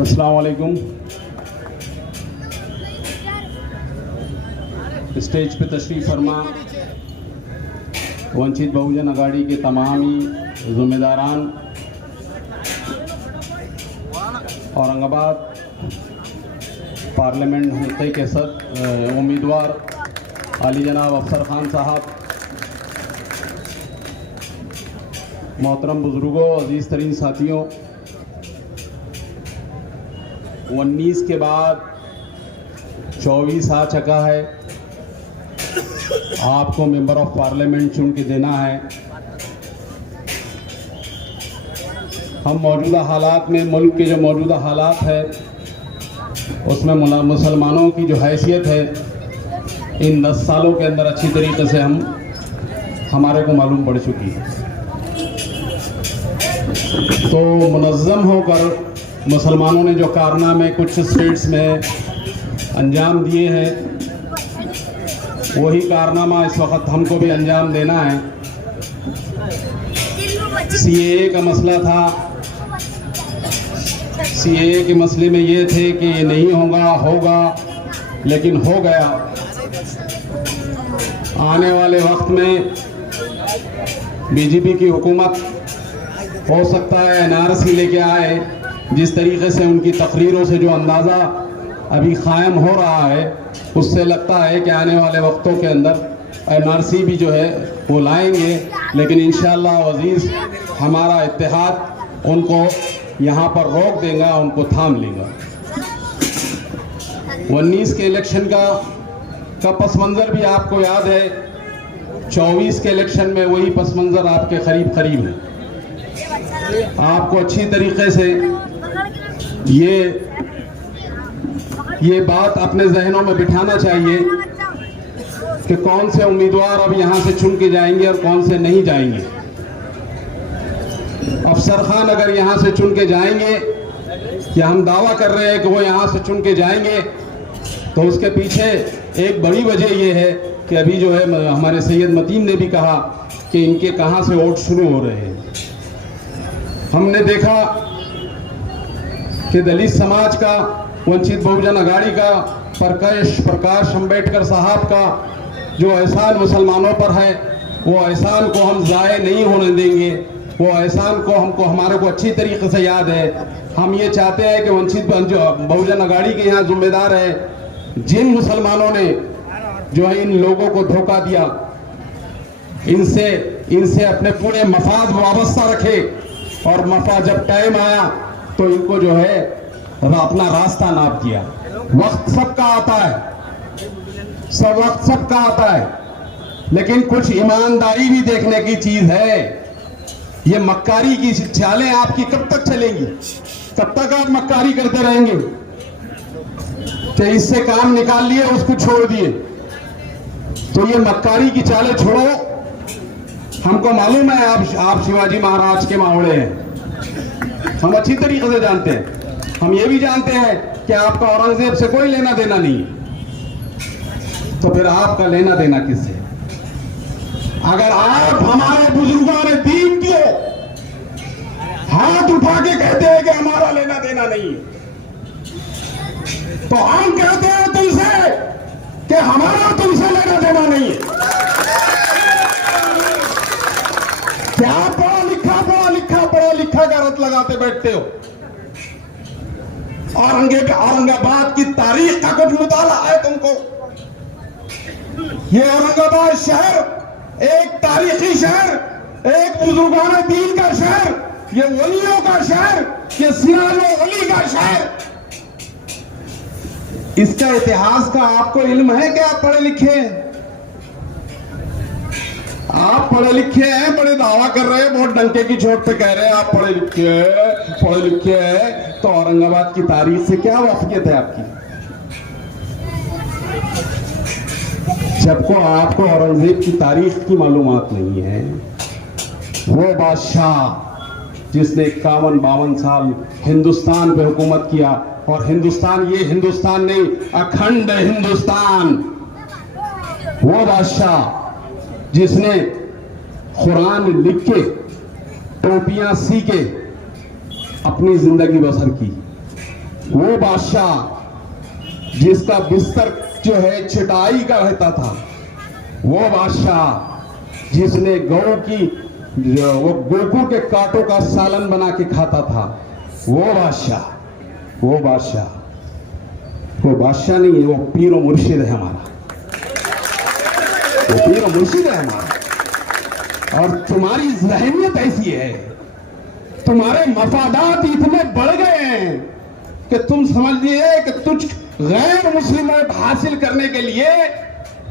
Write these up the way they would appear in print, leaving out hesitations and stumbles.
अस्सलाम वालेकुम। स्टेज पे तशरीफ़ फरमा वंचित बहुजन अघाड़ी के तमाम ही ज़िम्मेदारान, औरंगाबाद पार्लियामेंट हल्के के उम्मीदवार आली जनाब अफसर खान साहब, मोहतरम बुज़ुर्गों, अज़ीज़ तरीन साथियों, 19 के बाद 24 आ चुका है। आपको मेंबर ऑफ पार्लियामेंट चुन के देना है। हम मौजूदा हालात में, मुल्क के जो मौजूदा हालात है उसमें मुसलमानों की जो हैसियत है इन 10 सालों के अंदर अच्छी तरीके से हमारे को मालूम पड़ चुकी है। तो मुनज़्ज़म होकर मुसलमानों ने जो कारनामे कुछ स्टेट्स में अंजाम दिए हैं, वही कारनामा इस वक्त हमको भी अंजाम देना है। सीएए का मसला था। सीएए के मसले में ये थे कि ये नहीं होगा, लेकिन हो गया। आने वाले वक्त में बीजेपी की हुकूमत हो सकता है एनआरसी लेके आए। जिस तरीके से उनकी तकरीरों से जो अंदाज़ा अभी कायम हो रहा है, उससे लगता है कि आने वाले वक्तों के अंदर एनआरसी भी जो है वो लाएंगे। लेकिन इंशाअल्लाह अज़ीज़ हमारा इत्तेहाद उनको यहाँ पर रोक देगा, उनको थाम लेगा। 19 के इलेक्शन का पस मंज़र भी आपको याद है। 24 के इलेक्शन में वही पस मंज़र आपके करीब है। आपको अच्छी तरीके से ये बात अपने जहनों में बिठाना चाहिए कि कौन से उम्मीदवार अब यहाँ से चुन के जाएंगे और कौन से नहीं जाएंगे। अफसर खान अगर यहाँ से चुन के जाएंगे, कि हम दावा कर रहे हैं कि वो यहाँ से चुन के जाएंगे, तो उसके पीछे एक बड़ी वजह ये है कि अभी जो है हमारे सैयद मतीन ने भी कहा कि इनके कहाँ से वोट शुरू हो रहे हैं। हमने देखा कि दलित समाज का, वंचित बहुजन अघाड़ी का, प्रकाश अम्बेडकर साहब का जो एहसान मुसलमानों पर है, वो एहसान को हम ज़ाये नहीं होने देंगे। वो एहसान को हमारे को अच्छी तरीके से याद है। हम ये चाहते हैं कि वंचित बहुजन अघाड़ी के यहाँ जिम्मेदार है, जिन मुसलमानों ने जो है इन लोगों को धोखा दिया, इनसे अपने पूरे मफाद वाबस्ता रखे, और मफा जब टाइम आया तो इनको जो है अपना रास्ता नाप दिया। वक्त सबका आता है, वक्त सबका आता है, लेकिन कुछ ईमानदारी भी देखने की चीज है। ये मक्कारी की चालें आपकी कब तक चलेंगी? कब तक आप मक्कारी करते रहेंगे कि इससे काम निकाल लिए, उसको छोड़ दिए? तो ये मक्कारी की चालें छोड़ो। हमको मालूम है आप शिवाजी महाराज के मावड़े हैं, हम अच्छी तरीके से जानते हैं। हम ये भी जानते हैं कि आपका औरंगजेब से कोई लेना देना नहीं है। तो फिर आपका लेना देना किससे? अगर आप हमारे बुजुर्गों ने दीन को हाथ उठा के कहते हैं कि हमारा लेना देना नहीं है, तो हम कहते हैं तुमसे कि हमारा तुमसे लेना देना नहीं है। क्या पढ़ा लिखा का रट लगाते बैठते हो? औरंगाबाद की तारीख का कुछ मुताला है तुमको? ये औरंगाबाद शहर एक तारीखी शहर, एक बुजुर्गान दीन का शहर, ये वलियों का शहर, ये सिराजो वली का शहर। इसका इतिहास का आपको इल्म है कि आप पढ़े लिखे हैं? आप पढ़े लिखे हैं, बड़े दावा कर रहे हैं, बहुत डंके की चोट पे कह रहे हैं आप पढ़े लिखे हैं। तो औरंगाबाद की तारीख से क्या वाकियत है आपकी? जबको आपको औरंगजेब की तारीख की मालूमात नहीं है। वो बादशाह जिसने 51-52 साल हिंदुस्तान पे हुकूमत किया, और हिंदुस्तान ये हिंदुस्तान नहीं, अखंड हिंदुस्तान। वो बादशाह जिसने कुरान लिख के, टोपियां सी के, अपनी जिंदगी बसर की। वो बादशाह जिसका बिस्तर जो है चटाई का रहता था, वो बादशाह जिसने गौ की वो गोकुल के कांटों का सालन बना के खाता था, वो बादशाह नहीं है, वो पीर और मुर्शिद है हमारा, वो पीर और मुर्शिद है हमारा। और तुम्हारी ज़हनियत ऐसी है, तुम्हारे मफादात इतने बढ़ गए हैं कि तुम समझ लिए कि तुझ गैर मुस्लिमों हासिल करने के लिए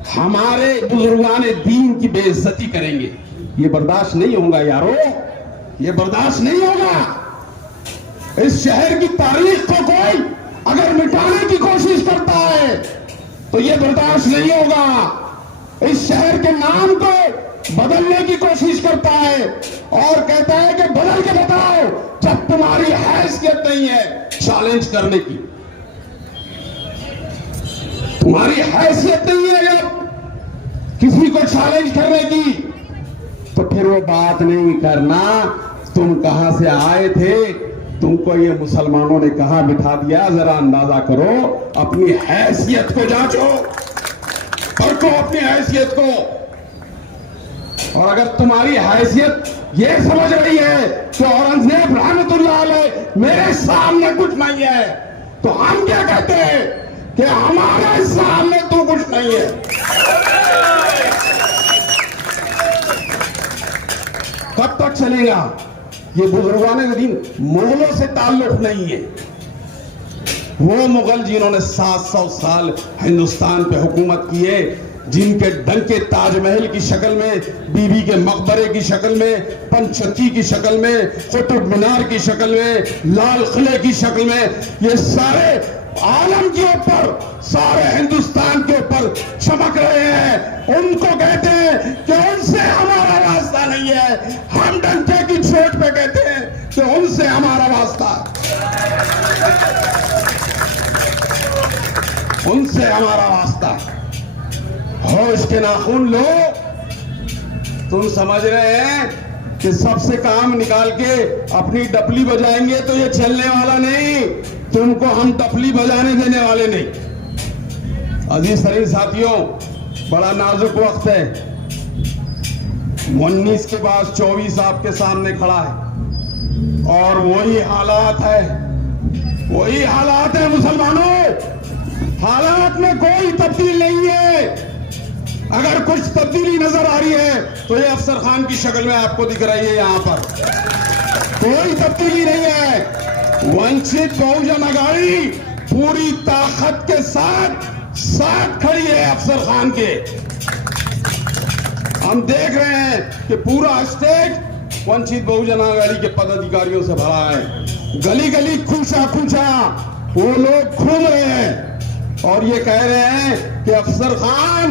हमारे बुजुर्गाने दीन की बेइज्जती करेंगे। ये बर्दाश्त नहीं होगा यारो, ये बर्दाश्त नहीं होगा। इस शहर की तारीख को कोई अगर मिटाने की कोशिश करता है तो ये बर्दाश्त नहीं होगा। इस शहर के नाम को बदलने की कोशिश करता है और कहता है कि बदल के बताओ, जब तुम्हारी हैसियत नहीं है चैलेंज करने की, तुम्हारी हैसियत नहीं है जब किसी को चैलेंज करने की, तो फिर वो बात नहीं करना तुम कहां से आए थे, तुमको ये मुसलमानों ने कहां बिठा दिया, जरा अंदाजा करो, अपनी हैसियत को जांचो, परखो अपनी हैसियत को। और अगर तुम्हारी हैसियत ये समझ रही है कि औरंगजेब रहमतुल्लाह अलैह मेरे सामने कुछ नहीं है, तो हम क्या कहते हैं कि हमारे सामने तो कुछ नहीं है। कब तक चलेगा ये बुजुर्गाने दीन? मुगलों से ताल्लुक नहीं है। वो मुगल जिन्होंने 700 साल हिंदुस्तान पे हुकूमत की है, जिनके डंके ताजमहल की शक्ल में, बीबी के मकबरे की शक्ल में, पंचतखी की शक्ल में, कुतुब मीनार की शक्ल में, लाल किले की शक्ल में, ये सारे आलम के ऊपर, सारे हिंदुस्तान के ऊपर चमक रहे हैं। उनको कहते हैं कि उनसे हमारा वास्ता नहीं है। हम डंके की चोट पे कहते हैं कि उनसे हमारा वास्ता, उनसे हमारा वास्ता। होश के नाखून लो। तुम समझ रहे हैं कि सबसे काम निकाल के अपनी डपली बजाएंगे तो ये चलने वाला नहीं, तुमको हम डपली बजाने देने वाले नहीं। अजीज तरीन साथियों, बड़ा नाजुक वक्त है। 19 के बाद 24 आपके सामने खड़ा है और वही हालात है, वही हालात है मुसलमानों। हालात में कोई तब्दील नहीं है। अगर कुछ तब्दीली नजर आ रही है तो ये अफसर खान की शक्ल में आपको दिख रही है। यहां पर कोई तब्दीली नहीं है। वंचित बहुजन अघाड़ी पूरी ताकत के साथ खड़ी है अफसर खान के। हम देख रहे हैं कि पूरा स्टेट वंचित बहुजन अघाड़ी के पदाधिकारियों से भरा है। गली गली खूंचा वो लोग घूम रहे हैं और ये कह रहे हैं कि अफसर खान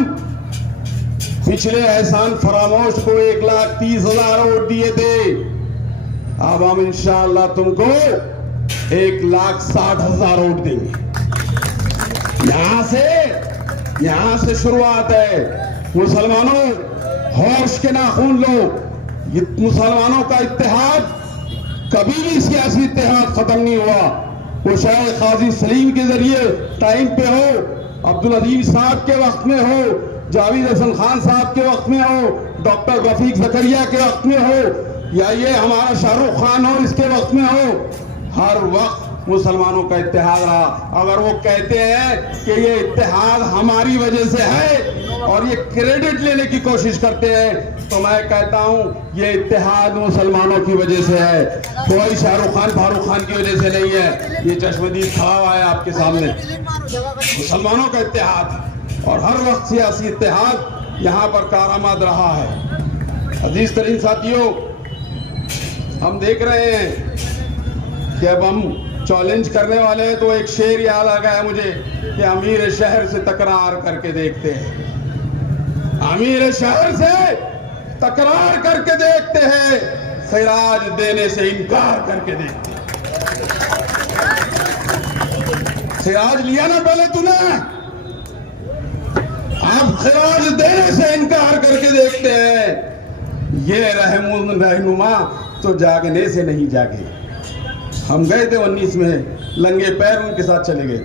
पिछले एहसान फरामोश को 1,30,000 वोट दिए थे, अब हम इंशाअल्लाह तुमको 1,60,000 वोट देंगे। यहां से शुरुआत है। मुसलमानों, होश के नाखून लो। ये मुसलमानों का इत्तेहाद कभी भी सियासी इत्तेहाद खत्म नहीं हुआ। वो शायद काजी सलीम के जरिए टाइम पे हो, अब्दुल अजीज साहब के वक्त में हो, जावेद हसन खान साहब के वक्त में हो, डॉक्टर रफीक जकरिया के वक्त में हो, या ये हमारा शाहरुख खान हो इसके वक्त में हो, हर वक्त मुसलमानों का इत्तेहाद रहा। अगर वो कहते हैं कि ये इत्तेहाद हमारी वजह से है और ये क्रेडिट लेने की कोशिश करते हैं, तो मैं कहता हूं ये इत्तेहाद मुसलमानों की वजह से है, कोई शाहरुख खान फारूक खान की वजह से नहीं है। ये चश्मदीद खड़ा हुआ है आपके सामने, मुसलमानों का इत्तेहाद, और हर वक्त सियासी इत्तेहाद यहाँ पर कारआमद रहा है। अजीज तरीन साथियों, हम देख रहे हैं कि अब हम चैलेंज करने वाले हैं, तो एक शेर याद आ गया मुझे कि अमीर शहर से तकरार करके देखते हैं, अमीर शहर से तकरार करके देखते हैं, खिराज देने से इनकार करके देखते हैं। खिराज लिया ना पहले तूने, आप खिराज देने से इनकार करके देखते हैं। ये रहनुमा तो जागने से नहीं जागे, हम गए थे 19 में, लंगे पैर उनके साथ चले गए।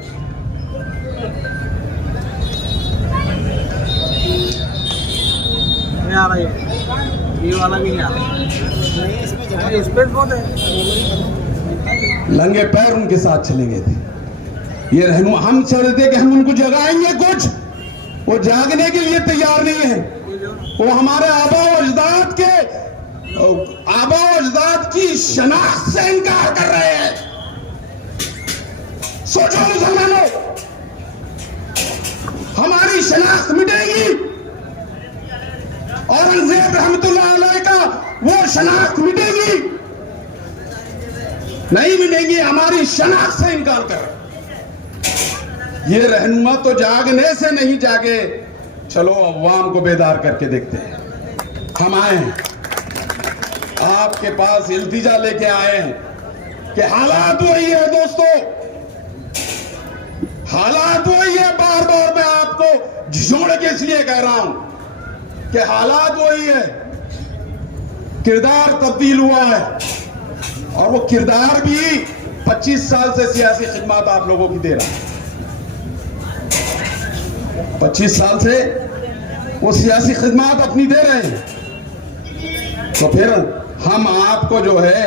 नहीं आ रहा ये वाला भी नहीं आ रहा, स्पेस बहुत है। लंगे पैर उनके साथ चले गए थे। ये रहनुमा, हम चाहते थे कि हम उनको जगाएंगे कुछ, वो जागने के लिए तैयार नहीं है। वो हमारे आबा अजदाद की शनाख्त से इनकार कर रहे हैं। सोचो मुसलमानों, हमारी शनाख्त मिटेगी, औरंगजेब रहमतुल्लाह अलैह का वो शनाख्त मिटेगी? नहीं मिटेगी। हमारी शनाख्त से इनकार कर। ये रहनुमा तो जागने से नहीं जागे। चलो अवाम को बेदार करके देखते हैं। हम आए हैं आपके पास, इल्तिजा लेके आए हैं कि हालात वही है दोस्तों, हालात वही है। बार बार मैं आपको झिझोड़ के इसलिए कह रहा हूं कि हालात वही है। किरदार तब्दील हुआ है, और वो किरदार भी 25 साल से सियासी खिदमत आप लोगों की दे रहा है। 25 साल से वो सियासी खिदमत अपनी दे रहे हैं। तो फिर हम आपको जो है,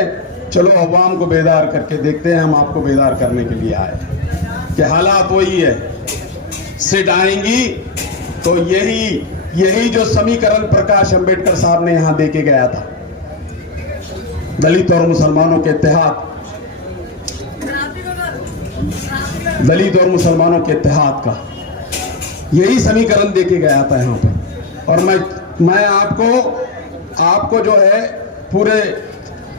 चलो अवाम को बेदार करके देखते हैं। हम आपको बेदार करने के लिए आए कि हालात वही है। सीट आएंगी तो यही जो समीकरण प्रकाश अंबेडकर साहब ने यहां देके गया था, दलित और मुसलमानों के इत्तेहाद, दलित और मुसलमानों के इत्तेहाद का यही समीकरण देके गया था यहां पर। और मैं आपको जो है पूरे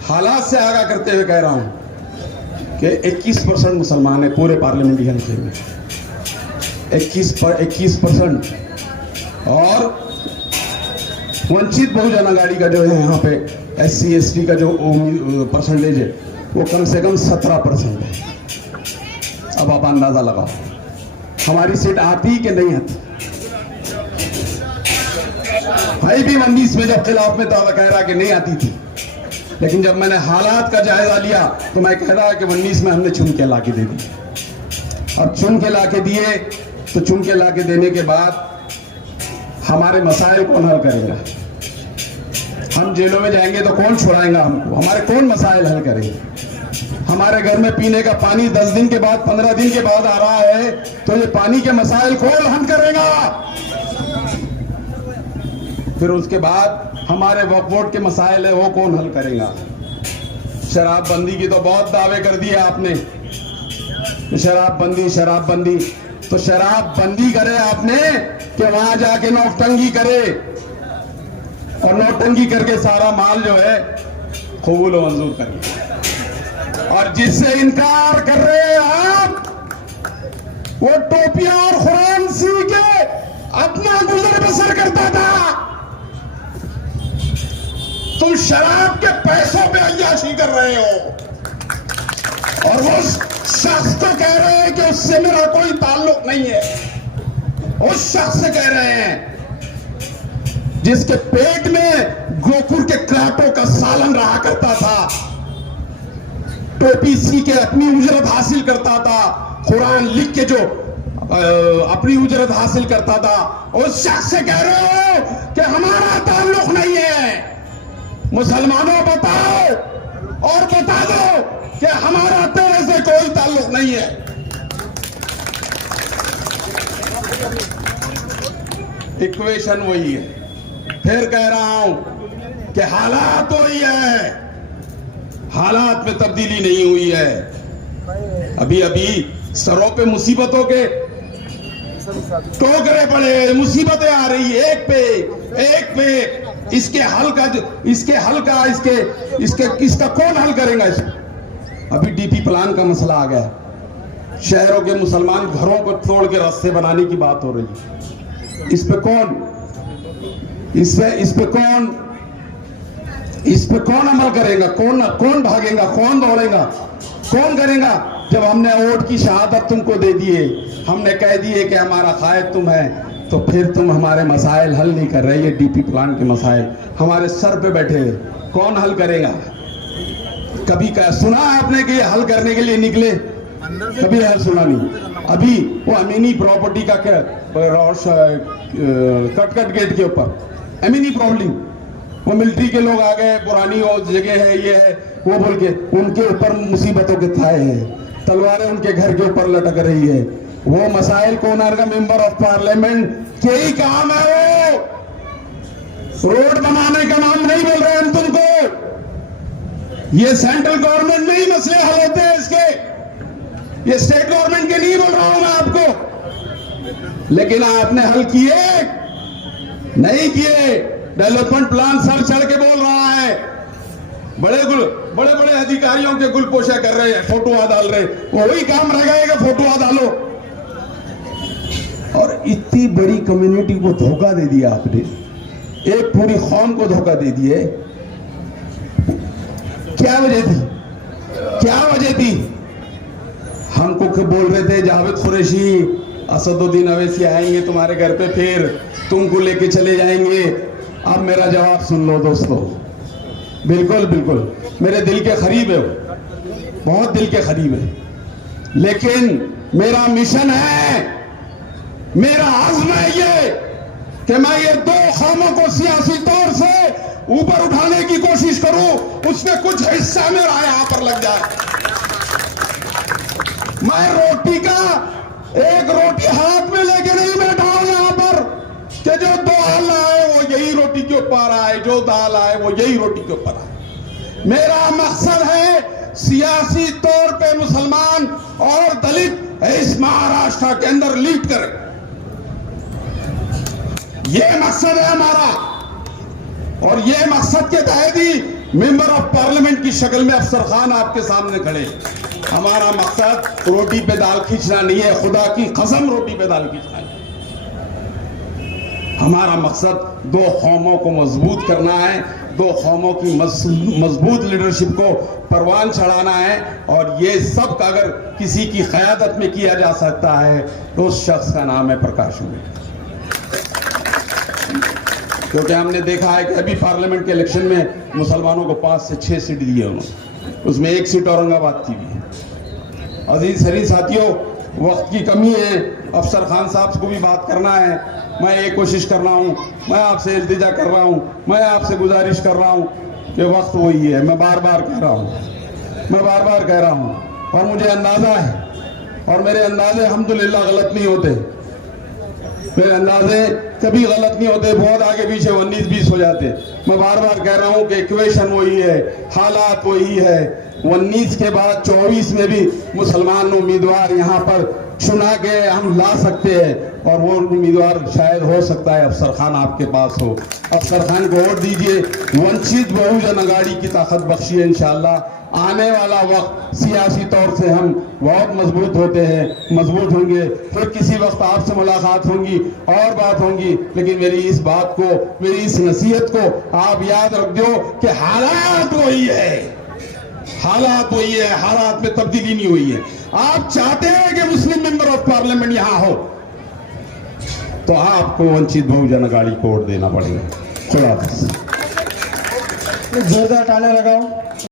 हालात से आगाह करते हुए कह रहा हूं कि 21% मुसलमान है पूरे पार्लियामेंट्री हल्के में, 21%। और वंचित बहुजन अघाड़ी का जो है यहाँ पे SC ST का जो परसेंटेज है वो कम से कम 17% है। अब आप अंदाजा लगाओ हमारी सीट आती कि नहीं आती। भाई भी 19 में जब खिलाफ में था कह रहा कि नहीं आती थी, लेकिन जब मैंने हालात का जायजा लिया तो मैं कह रहा कि 19 में हमने चुन के लाके दे दी। अब चुन के लाके दिए तो चुन के लाके देने के बाद हमारे मसाइल कौन हल करेगा? हम जेलों में जाएंगे तो कौन छुड़ाएगा हमको? हमारे कौन मसाइल हल करेंगे? हमारे घर में पीने का पानी 10 दिन के बाद 15 दिन के बाद आ रहा है, तो ये पानी के मसाइल कौन हल करेगा? फिर उसके बाद हमारे वक्फ बोर्ड के मसाइल है वो कौन हल करेगा? शराबबंदी की तो बहुत दावे कर दिए आपने, शराबबंदी तो शराबबंदी करे आपने कि वहां जाके नौटंकी करे, और नौटंकी करके सारा माल जो है कबूल व मंजूर करिए। और जिससे इनकार कर रहे हैं आप, वो टोपियां और कुरान सी के अपना गुजर बसर करता था। तुम शराब के पैसों पे अय्याशी कर रहे हो, और वो शख्स तो कह रहे हैं कि उससे मेरा कोई ताल्लुक नहीं है। उस शख्स से कह रहे हैं जिसके पेट में गोकुल के क्राटों का सालन रहा करता था, टोपी सी के अपनी उजरत हासिल करता था, कुरान लिख के जो अपनी उजरत हासिल करता था, उस शख्स से कह रहे हो कि हमारा ताल्लुक नहीं है। मुसलमानों बताओ और बता दो कि हमारा तेरे से कोई ताल्लुक नहीं है। इक्वेशन वही है। फिर कह रहा हूं कि हालात वही है, हालात में तब्दीली नहीं हुई है। अभी सरों पे मुसीबतों के टोकरे पड़े, मुसीबतें आ रही है एक पे। इसके हल का इसका कौन हल करेगा? अभी DP प्लान का मसला आ गया, शहरों के मुसलमान घरों को तोड़ के रास्ते बनाने की बात हो रही है। इस पे कौन अमल करेगा? कौन भागेगा? कौन दौड़ेगा? कौन करेगा? जब हमने वोट की शहादत तुमको दे दिए, हमने कह दिए कि हमारा कायद तुम है, तो फिर तुम हमारे मसाइल हल नहीं कर रहे। ये DP प्लान के मसाइल हमारे सर पे बैठे, कौन हल करेगा? कभी सुना आपने कि ये हल करने के लिए निकले? अंदर से कभी हल सुना नहीं। अभी वो अमीनी प्रॉपर्टी का क्या कटकट गेट के ऊपर अमीनी प्रॉब्लम, वो मिलिट्री के लोग आ गए, पुरानी वो जगह है, ये है वो बोल के उनके ऊपर मुसीबतों के थाए हैं, तलवारें उनके घर के ऊपर लटक रही है। वो मसाइल कोनार का मेंबर ऑफ पार्लियामेंट के ही काम है। वो रोड बनाने का नाम नहीं बोल रहे हम तुमको। ये सेंट्रल गवर्नमेंट में ही मसले हल होते हैं इसके, ये स्टेट गवर्नमेंट के नहीं बोल रहा हूं मैं आपको। लेकिन आपने हल किए नहीं किए। डेवलपमेंट प्लान सर चढ़ के बोल रहा है, बड़े बड़े अधिकारियों के गुलपोशा कर रहे हैं, फोटो डाल रहे, वही काम रह गएगा, फोटो डालो। और इतनी बड़ी कम्युनिटी को धोखा दे दिया आपने, एक पूरी कौम को धोखा दे दिए। क्या वजह थी? क्या वजह थी? हमको बोल रहे थे जावेद कुरैशी, असदुद्दीन अवैसी आएंगे तुम्हारे घर पे, फिर तुमको लेके चले जाएंगे। अब मेरा जवाब सुन लो दोस्तों, बिल्कुल बिल्कुल मेरे दिल के करीब है, बहुत दिल के करीब है। लेकिन मेरा मिशन है, मेरा आज़्म है ये कि मैं ये दो कौमों को सियासी तौर से ऊपर उठाने की कोशिश करूं, उसमें कुछ हिस्सा मेरा यहां पर लग जाए। मैं रोटी का एक रोटी हाथ में लेके नहीं बैठा हूं यहां पर कि जो दाल आए वो यही रोटी के ऊपर आए, जो दाल आए वो यही रोटी के ऊपर आए। मेरा मकसद है सियासी तौर पे मुसलमान और दलित इस महाराष्ट्र के अंदर लीड करें, ये मकसद है हमारा। और ये मकसद के तहत ही मेंबर ऑफ पार्लियामेंट की शक्ल में अफसर खान आपके सामने खड़े। हमारा मकसद रोटी पे दाल खींचना नहीं है, खुदा की कसम रोटी पे दाल खींचना है। हमारा मकसद दो कौमों को मजबूत करना है, दो कौमों की मजबूत लीडरशिप को परवान चढ़ाना है। और ये सब अगर किसी की क़यादत में किया जा सकता है तो उस शख्स का नाम है प्रकाश अम्बेडकर। क्योंकि हमने देखा है कि अभी पार्लियामेंट के इलेक्शन में मुसलमानों को 5 से 6 सीट दिए उन्होंने, उसमें 1 सीट औरंगाबाद की भी है। अजीज सरी साथियों, वक्त की कमी है, अफसर खान साहब को भी बात करना है। मैं ये कोशिश कर रहा हूँ, मैं आपसे इल्तिजा कर रहा हूँ, मैं आपसे गुजारिश कर रहा हूँ कि वक्त वही है। मैं बार बार कह रहा हूँ और मुझे अंदाज़ा है, और मेरे अंदाजे अल्हम्दुलिल्लाह गलत नहीं होते, मेरे अंदाजे कभी गलत नहीं होते, बहुत आगे पीछे 19-20 हो जाते। मैं बार बार कह रहा हूँ कि इक्वेशन वही है, हालात वही है। 19 के बाद 24 में भी मुसलमान उम्मीदवार यहाँ पर चुना के हम ला सकते हैं, और वो उम्मीदवार शायद हो सकता है अफसर खान आपके पास हो। अफसर खान को वोट दीजिए, वंचित बहुजन अघाड़ी की ताकत बख्शिए। इंशाअल्लाह आने वाला वक्त सियासी तौर से हम बहुत मजबूत मजबूत होंगे। फिर किसी वक्त आपसे मुलाकात होंगी और बात होंगी, लेकिन मेरी इस बात को, मेरी इस नसीहत को आप याद रख दो कि हालात वही है, हालात में तब्दीली नहीं हुई है। आप चाहते हैं कि मुस्लिम मेंबर ऑफ पार्लियामेंट यहां हो, तो आपको वंचित बहुजन अघाड़ी को वोट देना पड़ेगा। खुदा हाफिज़। जोरदार तालियां लगाओ।